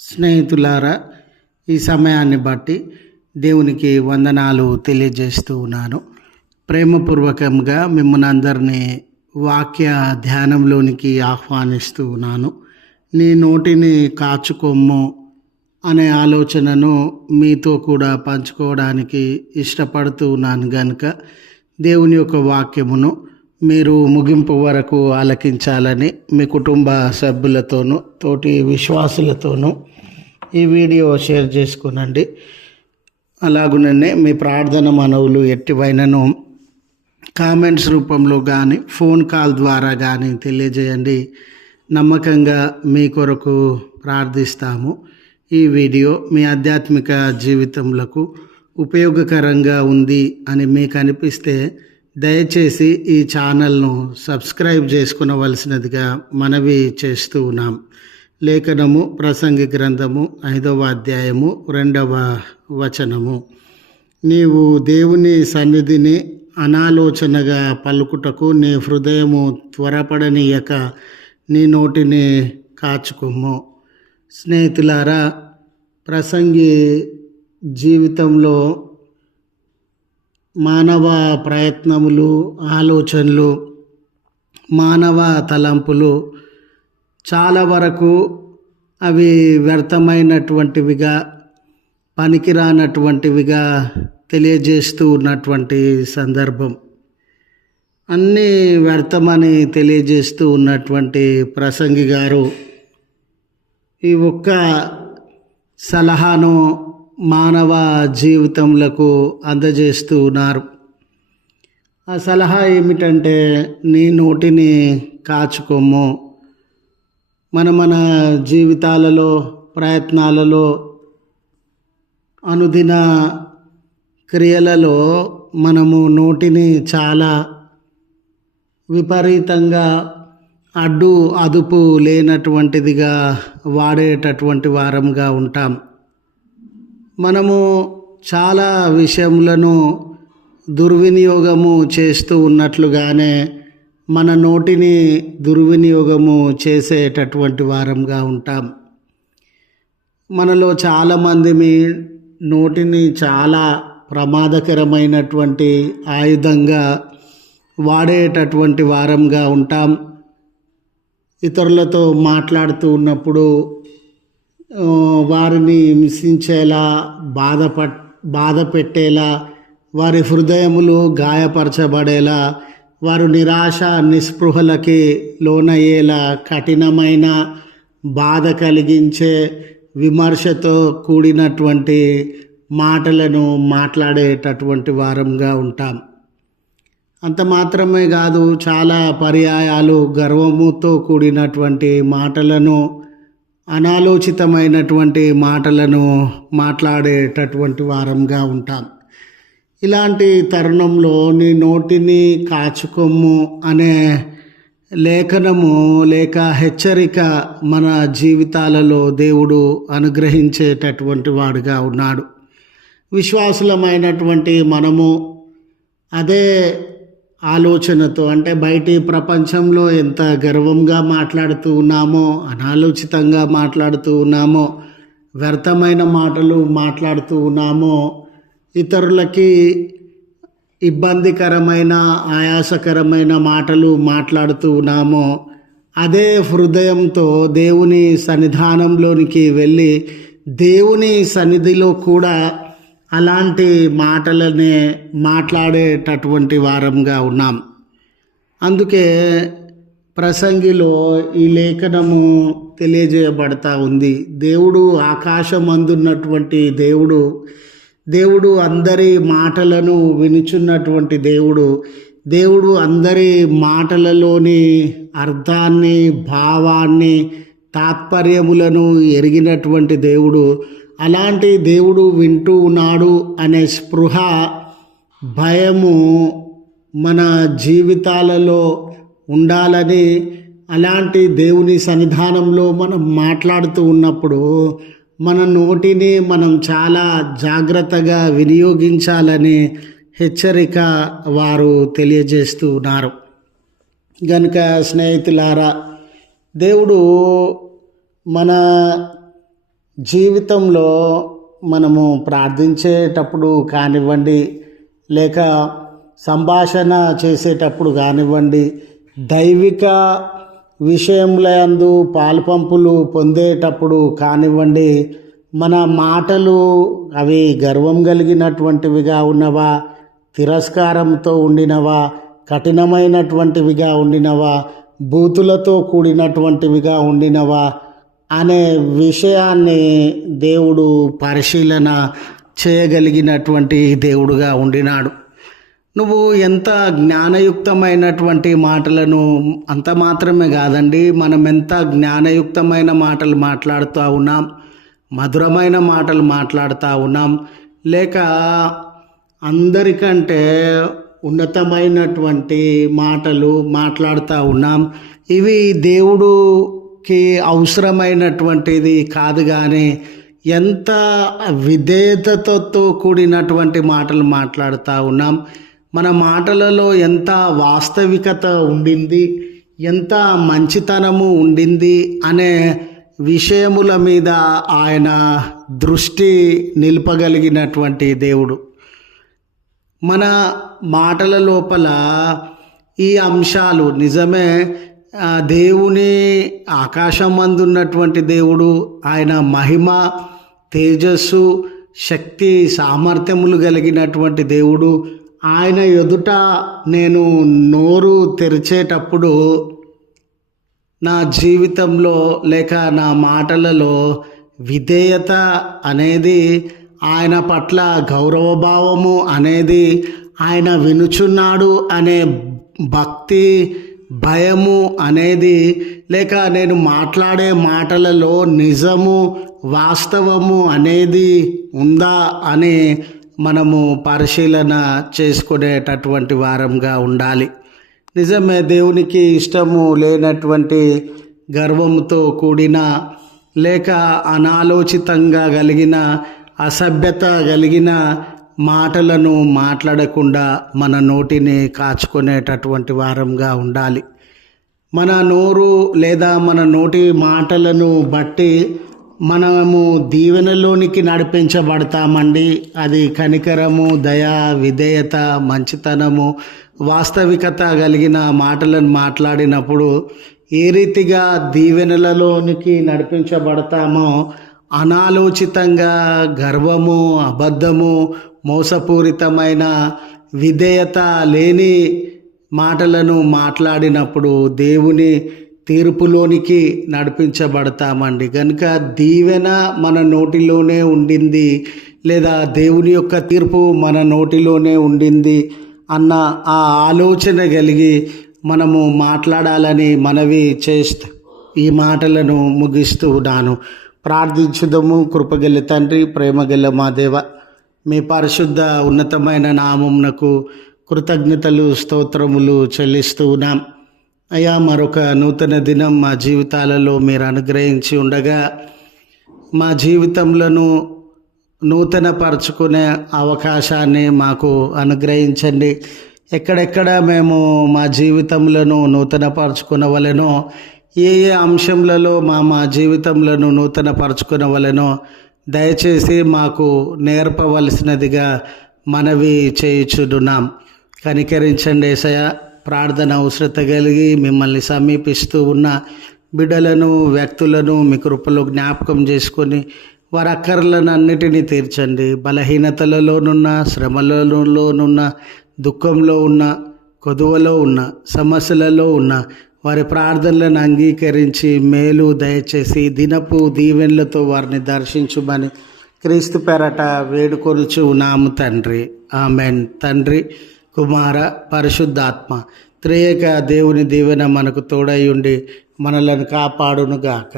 స్నేహితులారా, ఈ సమయాన్ని బట్టి దేవునికి వందనాలు తెలియజేస్తూ ఉన్నాను. ప్రేమపూర్వకంగా మిమ్మల్ని అందరినీ వాక్య ధ్యానంలోనికి ఆహ్వానిస్తూ ఉన్నాను. నీ నోటిని కాచుకొమ్ము అనే ఆలోచనను మీతో కూడా పంచుకోవడానికి ఇష్టపడుతూ ఉన్నాను గనుక దేవుని యొక్క వాక్యమును మీరు ముగింపు వరకు ఆలకించాలని మీ కుటుంబ సభ్యులతోనూ తోటి విశ్వాసులతోనూ ఈ వీడియో షేర్ చేసుకునండి. అలాగుననే మీ ప్రార్థన మనవులు ఎట్టివైనను కామెంట్స్ రూపంలో కానీ ఫోన్ కాల్ ద్వారా కానీ తెలియజేయండి. నమ్మకంగా మీ కొరకు ప్రార్థిస్తాము. ఈ వీడియో మీ ఆధ్యాత్మిక జీవితంలో ఉపయోగకరంగా ఉంది అని మీకు అనిపిస్తే దయచేసి ఈ ఛానల్ను సబ్స్క్రైబ్ చేసుకునవలసినదిగా మనవి చేస్తూ ఉన్నాం. లేఖనము ప్రసంగి గ్రంథము 5వ అధ్యాయము 2వ వచనము. నీవు దేవుని సన్నిధిని అనాలోచనగా పలుకుటకు నీ హృదయము త్వరపడనీయక నీ నోటిని కాచుకొమ్ము. స్నేహితులారా, ప్రసంగి జీవితంలో మానవ ప్రయత్నములు, ఆలోచనలు, మానవ తలంపులు చాలా వరకు అవి వ్యర్థమైనటువంటివిగా, పనికిరానటువంటివిగా తెలియజేస్తూ ఉన్నటువంటి సందర్భం. అన్నీ వ్యర్థమని తెలియజేస్తూ ఉన్నటువంటి ప్రసంగి గారు ఈ ఒక్క సలహాను మానవ జీవితంలో అందజేస్తూ ఉన్నారు. ఆ సలహా ఏమిటంటే, నీ నోటిని కాచుకొమ్ము. మన జీవితాలలో, ప్రయత్నాలలో, అనుదిన క్రియలలో మనము నోటిని చాలా విపరీతంగా అడ్డు అదుపు లేనటువంటిదిగా వాడేటటువంటి వారంగా ఉంటాం. మనము చాలా విషయములను దుర్వినియోగము చేస్తూ ఉన్నట్లుగానే మన నోటిని దుర్వినియోగము చేసేటటువంటి వారంగా ఉంటాం. మనలో చాలామంది నోటిని చాలా ప్రమాదకరమైనటువంటి ఆయుధంగా వాడేటటువంటి వారంగా ఉంటాం. ఇతరులతో మాట్లాడుతూ ఉన్నప్పుడు వారిని హింసించేలా, బాధ పెట్టేలా, వారి హృదయములు గాయపరచబడేలా, వారు నిరాశ నిస్పృహలకి లోనయ్యేలా కఠినమైన, బాధ కలిగించే, విమర్శతో కూడినటువంటి మాటలను మాట్లాడేటటువంటి వారంగా ఉంటాం. అంత మాత్రమే కాదు, చాలా పర్యాయాలు గర్వముతో కూడినటువంటి మాటలను, అనాలోచితమైనటువంటి మాటలను మాట్లాడేటటువంటి వారంగా ఉంటాం. ఇలాంటి తరుణంలో నీ నోటిని కాచుకొమ్ము అనే లేఖనము లేక హెచ్చరిక మన జీవితాలలో దేవుడు అనుగ్రహించేటటువంటి వాడుగా ఉన్నాడు. విశ్వాసులమైనటువంటి మనము అదే ఆలోచనతో, అంటే బయటి ప్రపంచంలో ఎంత గర్వంగా మాట్లాడుతూ ఉన్నామో, అనాలోచితంగా మాట్లాడుతూ ఉన్నామో, వ్యర్థమైన మాటలు మాట్లాడుతూ ఉన్నామో, ఇతరులకి ఇబ్బందికరమైన, ఆయాసకరమైన మాటలు మాట్లాడుతూ ఉన్నామో, అదే హృదయంతో దేవుని సన్నిధానంలోనికి వెళ్ళి దేవుని సన్నిధిలో కూడా అలాంటి మాటలనే మాట్లాడేటటువంటి వారంగా ఉన్నాం. అందుకే ప్రసంగిలో ఈ లేఖనము తెలియజేయబడతా ఉంది. దేవుడు ఆకాశం అందున్నటువంటి దేవుడు అందరి మాటలను వినుచున్నటువంటి దేవుడు అందరి మాటలలోని అర్థాన్ని, భావాన్ని, తాత్పర్యములను ఎరిగినటువంటి దేవుడు. అలాంటి దేవుడు వింటూ ఉన్నాడు అనే స్పృహ, భయము మన జీవితాలలో ఉండాలని, అలాంటి దేవుని సన్నిధానంలో మనం మాట్లాడుతూ ఉన్నప్పుడు మన నోటిని మనం చాలా జాగ్రత్తగా వినియోగించాలని హెచ్చరిక వారు తెలియజేస్తూ ఉన్నారు. గనుక స్నేహితులారా, దేవుడు మన జీవితంలో మనము ప్రార్థించేటప్పుడు కానివ్వండి, లేక సంభాషణ చేసేటప్పుడు కానివ్వండి, దైవిక విషయములందు పాలుపంపులు పొందేటప్పుడు కానివ్వండి, మన మాటలు అవి గర్వం కలిగినటువంటివిగా ఉన్నవా, తిరస్కారంతో ఉండినవా, కఠినమైనటువంటివిగా ఉండినవా, బూతులతో కూడినటువంటివిగా ఉండినవా అనే విషయాన్ని దేవుడు పరిశీలన చేయగలిగినటువంటి దేవుడుగా ఉండినాడు. నువ్వు ఎంత జ్ఞానయుక్తమైనటువంటి మాటలను, అంత మాత్రమే కాదండి, మనం ఎంత జ్ఞానయుక్తమైన మాటలు మాట్లాడుతూ ఉన్నాం, మధురమైన మాటలు మాట్లాడుతూ ఉన్నాం, లేక అందరికంటే ఉన్నతమైనటువంటి మాటలు మాట్లాడుతూ ఉన్నాం. ఇవి దేవుడుకి అవసరమైనటువంటిది కాదు, కానీ ఎంత విధేయతతో కూడినటువంటి మాటలు మాట్లాడుతూ ఉన్నాం, మన మాటలలో ఎంత వాస్తవికత ఉండింది, ఎంత మంచితనము ఉండింది అనే విషయముల మీద ఆయన దృష్టి నిలపగలిగినటువంటి దేవుడు. మన మాటల లోపల ఈ అంశాలు నిజమే. దేవుని ఆకాశం అందున్నటువంటి దేవుడు, ఆయన మహిమ, తేజస్సు, శక్తి, సామర్థ్యములు కలిగినటువంటి దేవుడు. ఆయన ఎదుట నేను నోరు తెరిచేటప్పుడు నా జీవితంలో లేక నా మాటలలో విధేయత అనేది, ఆయన పట్ల గౌరవభావము అనేది, ఆయన వినుచున్నాడు అనే భక్తి, భయము అనేది, లేక నేను మాట్లాడే మాటలలో నిజము, వాస్తవము అనేది ఉందా అని మనము పరిశీలన చేసుకునేటటువంటి వారంగా ఉండాలి. నిజమే, దేవునికి ఇష్టము లేనటువంటి గర్వంతో కూడిన లేక అనాలోచితంగా కలిగిన, అసభ్యత కలిగిన మాటలను మాట్లాడకుండా మన నోటిని కాచుకునేటటువంటి వారంగా ఉండాలి. మన నోరు లేదా మన నోటి మాటలను బట్టి మనము దీవెనలోనికి నడిపించబడతామండి. అది కనికరము, దయ, విధేయత, మంచితనము, వాస్తవికత కలిగిన మాటలను మాట్లాడినప్పుడు ఏ రీతిగా దీవెనలలోనికి నడిపించబడతామో, అనాలోచితంగా గర్వము, అబద్ధము, మోసపూరితమైన, విధేయత లేని మాటలను మాట్లాడినప్పుడు దేవుని తీర్పులోనికి నడిపించబడతామండి. కనుక దీవెన మన నోటిలోనే ఉండింది, లేదా దేవుని యొక్క తీర్పు మన నోటిలోనే ఉండింది అన్న ఆ ఆలోచన కలిగి మనము మాట్లాడాలని మనవి చేస్తూ ఈ మాటలను ముగిస్తూ ఉన్నాను. ప్రార్థించుదము. కృపగల తండ్రి, ప్రేమగల మా దేవ, మీ పరిశుద్ధ ఉన్నతమైన నామమునకు కృతజ్ఞతలు, స్తోత్రములు చెల్లిస్తూ ఉన్నాం. అయ్యా, మరొక నూతన దినం మా జీవితాలలో మీరు అనుగ్రహించి ఉండగా మా జీవితంలో నూతన పరుచుకునే అవకాశాన్ని మాకు అనుగ్రహించండి. ఎక్కడెక్కడ మేము మా జీవితంలో నూతన పరుచుకునవలెనో, ఏ ఏ అంశంలలో మా జీవితంలో నూతన పరుచుకునవలెనో దయచేసి మాకు నేర్పవలసినదిగా మనవి చేయుచున్నాం. కనికరించండి యేసయ్య. ప్రార్థన అవసరత కలిగి మిమ్మల్ని సమీపిస్తూ ఉన్న బిడ్డలను, వ్యక్తులను మీ కృపలో జ్ఞాపకం చేసుకొని వారి అక్కర్లను అన్నిటినీ తీర్చండి. బలహీనతలలోనున్న, శ్రమలలోనున్న, దుఃఖంలో ఉన్న, కొదువలో ఉన్న, సమస్యలలో ఉన్న వారి ప్రార్థనలను అంగీకరించి మేలు దయచేసి దినపు దీవెనలతో వారిని దర్శించుమని క్రీస్తు పేరట వేడుకొనుచు ఉన్నాము తండ్రి. ఆమెన్. తండ్రి, కుమార, పరిశుద్ధాత్మ త్రియేక దేవుని దీవెన మనకు తోడై ఉండి మనలను కాపాడునుగాక.